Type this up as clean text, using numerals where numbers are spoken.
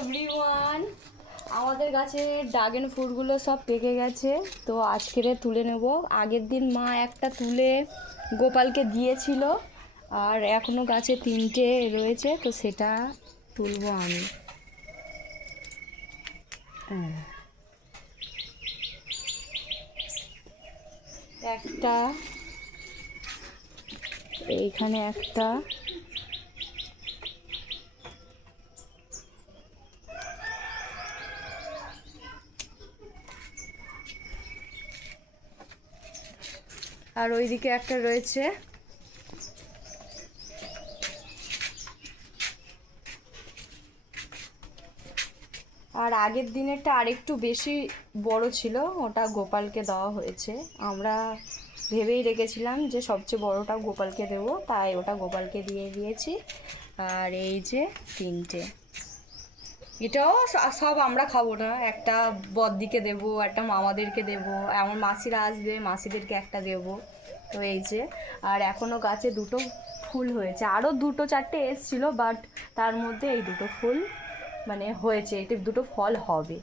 Everyone, আমাদের গাছে dragon ফ্রুটগুলো সব পেকে গেছে, তো আজকেরে তুলে নেব। আগের দিন মা একটা তুলে গোপালকে দিয়েছিল, আর এখনও গাছে 3টে রয়েছে, তো সেটা তুলবো আমি। একটা, এইখানে একটা, আর ওইদিকে একটা রয়েছে। আর আগের দিনেরটা আরেকটু বেশি বড় ছিল, ওটা গোপালকে দেওয়া হয়েছে। আমরা ভেবেই রেখেছিলাম যে সবচেয়ে বড়টা গোপালকে দেবো, তাই ওটা গোপালকে দিয়ে দিয়েছি। আর এই যে 3টে, এটাও সব আমরা খাবো না, একটা বদ্দিকে দেবো, একটা মামাদেরকে দেবো, আমার মাসিরা আসবে, মাসিদেরকে একটা দেবো। তো এই যে, আর এখনও গাছে 2টো ফুল হয়েছে, আরও 2-4টে এসেছিলো, বাট তার মধ্যে এই 2টো ফুল মানে হয়েছে, এতে 2টো ফল হবে।